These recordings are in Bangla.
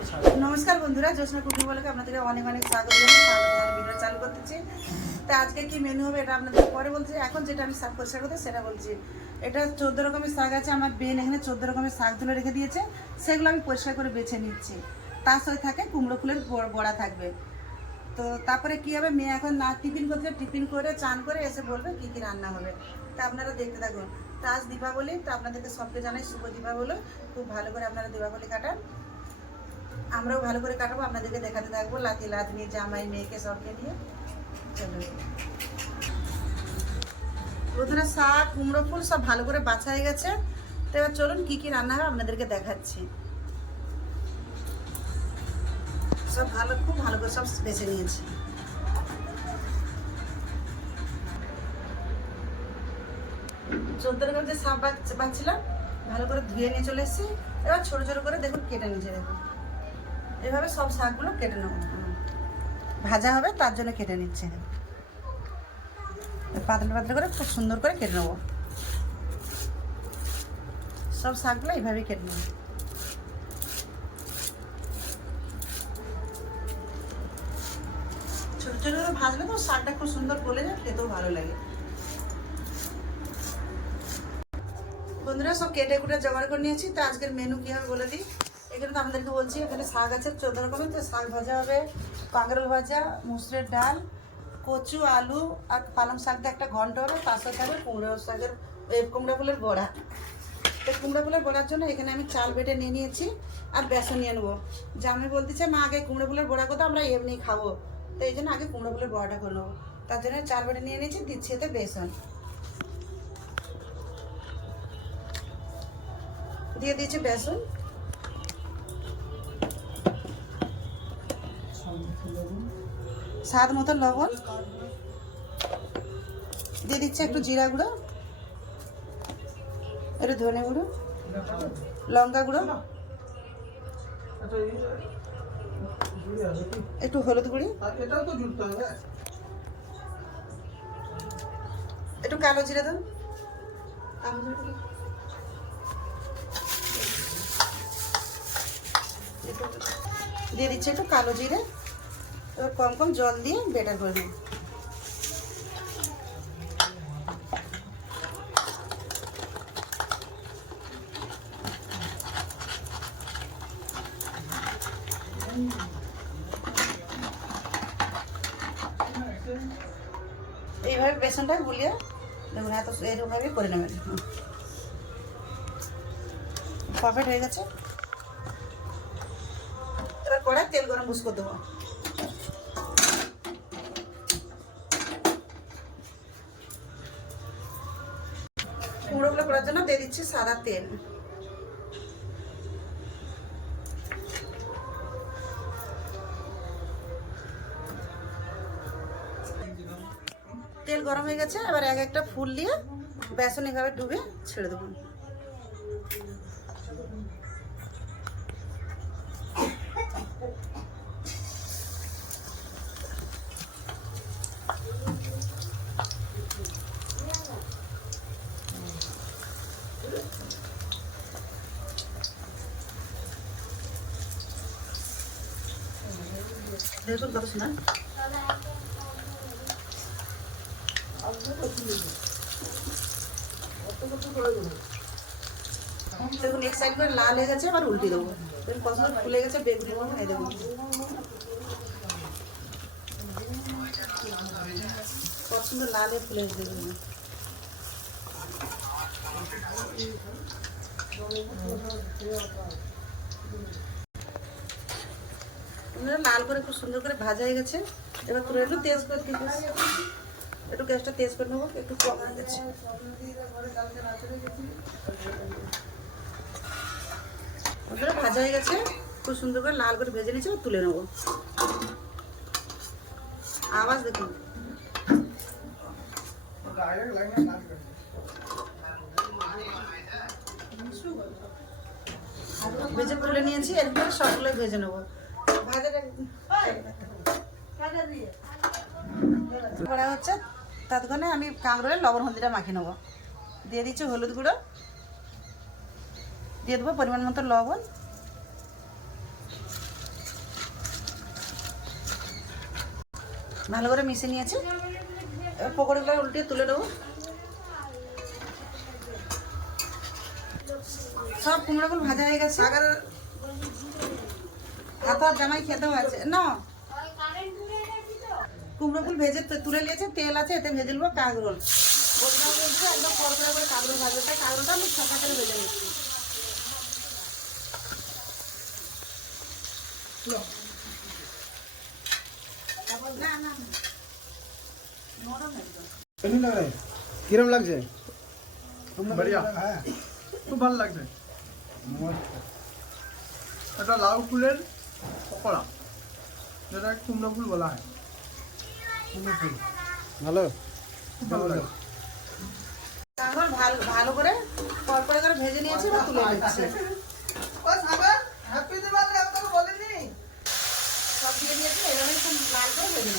নমস্কার বন্ধুরা, জ্যোৎস্না কুকিং বলে আপনাদেরকে অনেক অনেক স্বাগত ভিডিও চালু করতেছি। তা আজকে কি মেনু হবে এটা আপনাদের পরে বলছি। এখন যেটা আমি শাক পরিষ্কার করতে সেটা বলছি। এটা চোদ্দ রকমের শাক আছে, আমার বেন এখানে চোদ্দ রকমের শাক তুলে রেখে দিয়েছে। সেগুলো আমি পরিষ্কার করে বেছে নিচ্ছি। তার সাথে থাকে, কুমড়ো ফুলের বড়া থাকবে। তো তারপরে কি হবে? মেয়ে এখন না টিফিন করতে টিফিন করে চান করে এসে বলবে কি কি রান্না হবে। তা আপনারা দেখতে থাকুন। তা আজ দীপাবলি, তো আপনাদেরকে সবকে জানাই শুভ দীপাবলি। খুব ভালো করে আপনারা দীপাবলি কাটান। আমরাও ভালো করে কাটাবো, আপনাদেরকে দেখাতে থাকব, লাতি লাত নিয়ে জামাই, মেয়েকে, সবকে নিয়ে। চলুন বন্ধুরা শাক, কুমড়ো ফুল সব ভালো করে বাছা হয়ে গেছে। তো এবার চলুন কী কী রান্না হবে আপনাদেরকে দেখাচ্ছি। সব ভালো, খুব ভালো করে সব বেছে নিয়েছি। চোদ্দ যে সাপ বাছছিলাম ভালো করে ধুয়ে নিয়ে চলে এসেছি। এবার ছোটো ছোটো করে দেখুন কেটে নিয়েছে, দেখুন। এভাবে সব শাকগুলো কেটে নেব। ভাজা হবে, তার জন্য কেটে নিচ্ছে। পাতলা পাতলা করে খুব সুন্দর করে কেটে নেব। সব শাকগুলো এইভাবেই কেটে নেব। করে ভাজলে তো শাকটা খুব সুন্দর গলে যায়, খেতেও ভালো লাগে। বন্ধুরা, সব কেটে কুটে জোগাড় করে নিয়েছি। তো আজকের মেনু কী হবে বলে দিই? এখানে তো আপনাদেরকে বলছি, এখানে শাক আছে চোদ্দ রকমের, তো শাক ভাজা হবে কাঁকরোল ভাজা, মুসুরের ডাল, কচু, আলু, আর পালং শাক দিয়ে একটা ঘন্ট হবে, তার সাথে হবে কুমড়ো শাকের কুমড়ো ফুলের বড়া। তো কুমড়ো ফুলের বড়ার জন্য এখানে আমি চাল বেটে নিয়ে নিয়েছি, আর বেসন নিয়ে নেব। জামাই বলতেছে মা, আগে কুমড়ো ফুলের বড়া করতে আমরা এমনি খাব। তো এই জন্য আগে কুমড়ো ফুলের বড়াটা করে নেব। তার জন্য চাল বেটে নিয়ে নিয়েছি, দিচ্ছি এতে বেসন। দিয়ে দিয়েছি বেসন। স্বাদ মতো লবণ দিয়ে দিচ্ছে একটু জিরা গুঁড়ো, একটু ধনে গুঁড়ো, লঙ্কা গুঁড়ো, একটু হলুদ গুঁড়ি, একটু কালো জিরে। একটু- দিয়ে দিচ্ছে একটু কালো জিরে কম কম জল দিয়ে বেটার করে দেবো এইভাবে বেসনটা গুলিয়ে দেখুন এত এইরকমভাবে করে নেবেন। পারফেক্ট হয়ে গেছে। এবার কড়াই তেল গরম বুস করে দেবো। জন্য দিয়ে দিচ্ছি সাদা তেল। তেল গরম হয়ে গেছে, এবার এক একটা ফুল দিয়ে বেসন এভাবে ডুবে ছেড়ে দেবো। দেখুন, এক সাইড করে লাল হয়ে গেছে আবার উল্টে দেবো। কত ফুলে গেছে মতো এই দেখুন কত সুন্দর লাল হয়ে ফুলে গেছে, দেখুন। লাল করে খুব সুন্দর করে ভাজা হয়ে গেছে। এবার তুলে একটু তেজ করে দিতে একটু গ্যাসটা তেজ করে নেব, একটু কম হয়ে গেছে। ভাজা হয়ে গেছে, খুব সুন্দর করে লাল করে ভেজে নিয়েছি তুলে নেব। আওয়াজ দেখুন। ভেজে তুলে নিয়েছি এরপরে সবগুলো ভেজে নেব। করা হচ্ছে, ততক্ষণে আমি কাঁকড়ে লবণ হলদিটা মাখিয়ে নেব। দিয়ে দিচ্ছি হলুদ গুঁড়ো। দিয়ে দেবো পরিমাণ মতো লবণ। ভালো করে মিশিয়ে নিয়েছি। এবার পকোড়াগুলো তুলে দেবো সব কুমড়োগুলো ভাজা হয়ে গেছে। আগার হাতার জামাই খেতেও আছে। না। কুমড়ো ফুল ভেজে তুলে নিয়েছে তেল আছে এতে ভেজে নেব বলছে একদম করে কাগরোল ভাজবে। তাই কাগরোলটা আমি সকালে ভেজে নিচ্ছি। কিরম লাগছে? বঢ়িয়া হ্যাঁ। খুব ভালো লাগছে। এটা লাউ ফুলের পকোড়া। যেটা কুমড়ো ফুল বলা হয়। ভালো? খুব ভালো লাগে। তারপর ভালো ভালো করে কড়কড়া করে ভেজে নিয়েছি বা তুলে নিচ্ছি। সব দিয়ে দিয়েছি এভাবে একটু লাল করে ভেজে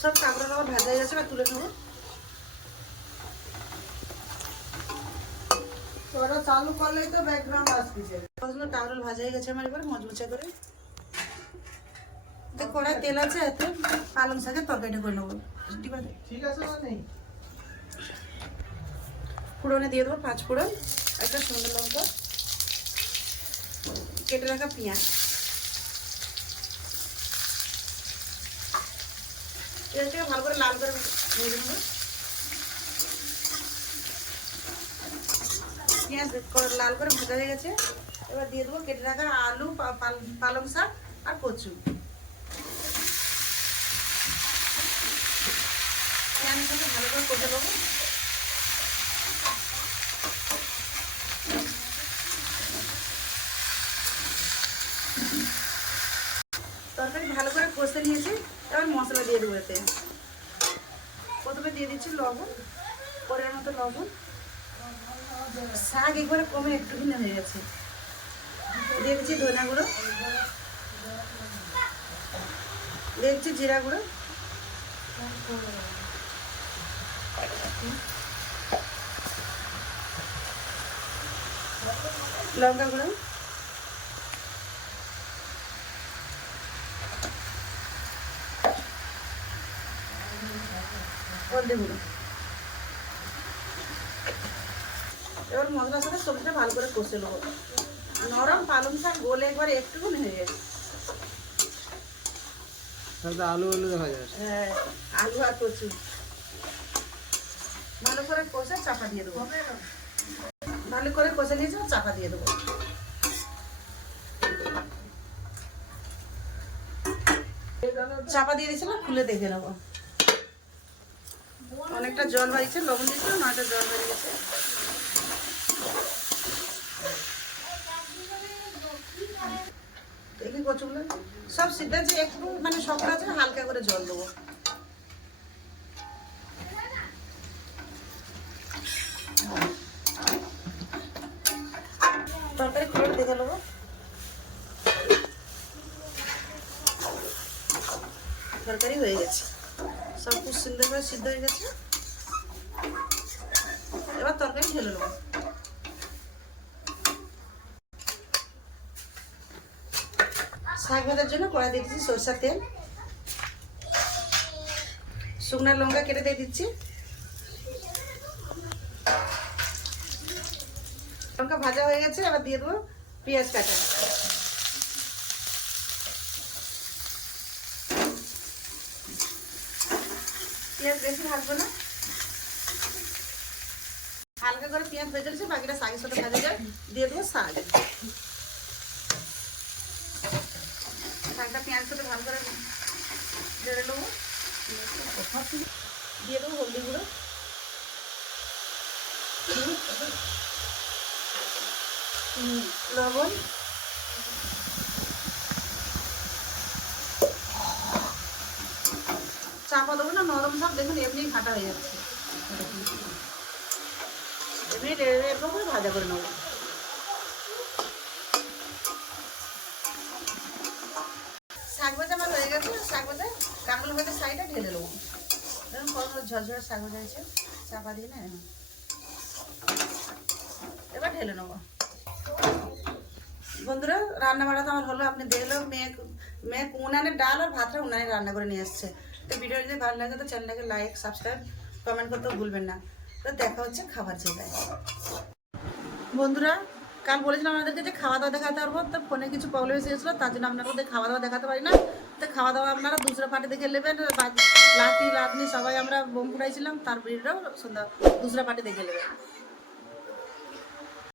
সব কাঁকড়া আমার ভাজা হয়ে গেছে বা তুলে নেব ওটা চালু করলেই তো ব্যাকগ্রাউন্ড কাঁকরোল ভাজা হয়ে গেছে আমার এবার মজমুচা করে। তো কড়াই তেল আছে এতে পালং শাকের তরকারিটা করে নেব। ঠিক আছে নেই ফোড়নে দিয়ে দেবো পাঁচ ফোড়ন একটা সুন্দর লঙ্কা কেটে রাখা পেঁয়াজ। পেঁয়াজটাকে ভালো করে লাল করে ভেজে নেব। পেঁয়াজ লাল করে ভাজা হয়ে গেছে। এবার দিয়ে দেবো কেটে রাখা আলু পালং শাক আর কচু। পেঁয়াজের সাথে ভালো করে কষে দেবো তরকারি ভালো করে কষে নিয়েছি, এবার মশলা দিয়ে দেবো এতে। প্রথমে দিয়ে দিচ্ছি লবণ পরের মতো লবণ। শাক একবারে কমে একটুখানি হয়ে গেছে। দিচ্ছি ধনা গুঁড়ো। দিচ্ছি জিরা গুঁড়ো। লঙ্কা গুঁড়ো। হলদি গুঁড়ো এবার মশলার সাথে সবজিটা ভালো করে কষে নেব। নরম পালং শাক গোলে একবার একটুখানি হয়ে তাহলে আলু আলু দেখা যায় হ্যাঁ আলু আর কচু। ভালো করে কষে চাপা দিয়ে দেবো। ভালো করে কষে নিয়েছি চাপা দিয়ে দেবো। চাপা দিয়ে দিয়েছিলাম খুলে দেখে নেব। অনেকটা জল বাড়িয়েছে লবণ দিয়েছিলাম অনেকটা জল বেরিয়ে গেছে দেখি সব সিদ্ধ আছে, একটু মানে শক্ত আছে, হালকা করে জল দেবো। তরকারি খুলে দেখে নেব। তরকারি হয়ে গেছে। সব খুব সুন্দর করে সিদ্ধ হয়ে গেছে। এবার তরকারি ঢেলে নেব। শাক ভাজার জন্য কড়াই দিয়ে দিচ্ছি সরষার তেল। শুকনো লঙ্কা কেটে দিয়ে দিচ্ছি। লঙ্কা ভাজা হয়ে গেছে, এবার দিয়ে দেবো পেঁয়াজ কাটা। পেঁয়াজ বেশি ভাজবো না। হালকা করে পেঁয়াজ ভেজে দিচ্ছি বাকিটা শাকের সাথে ভাজা যায় দিয়ে দেবো শাক শাকটা পেঁয়াজ সাথে ভালো করে নেব দিয়ে লবণ চাপা দেবো না নরম সব দেখুন এমনি ঘাটা হয়ে যাচ্ছে এমনি এরকম করে ভাজা করে নেব শাক ভাজা কাঁকড় ভাজা সাইডে ঢেলে দেবো। দেখুন কত ঝরঝরে শাক ভাজা হয়েছে চাপা দিয়ে এবার ঢেলে নেব। বন্ধুরা রান্না বাড়া তো আমার হলো, আপনি দেখলেও মেয়ে মেয়ে উনানে ডাল আর ভাতটা উনানে রান্না করে নিয়ে এসছে। তো ভিডিও যদি ভালো লাগে তো চ্যানেলটাকে লাইক সাবস্ক্রাইব কমেন্ট করতেও ভুলবেন না। তো দেখা হচ্ছে খাবার জায়গায়। বন্ধুরা, কাল বলেছিলাম আমাদেরকে যে খাওয়া দাওয়া দেখাতে পারব, তো ফোনে কিছু প্রবলেম এসেছিল তার জন্য আপনাদের খাওয়া দাওয়া দেখাতে পারি না। তো খাওয়া দাওয়া আপনারা দুসরা পার্টি দেখে নেবেন লাতি লাতনি সবাই আমরা বোম ফুটাইছিলাম, তার সন্ধ্যা দুসরা পার্টি দেখে নেবেন।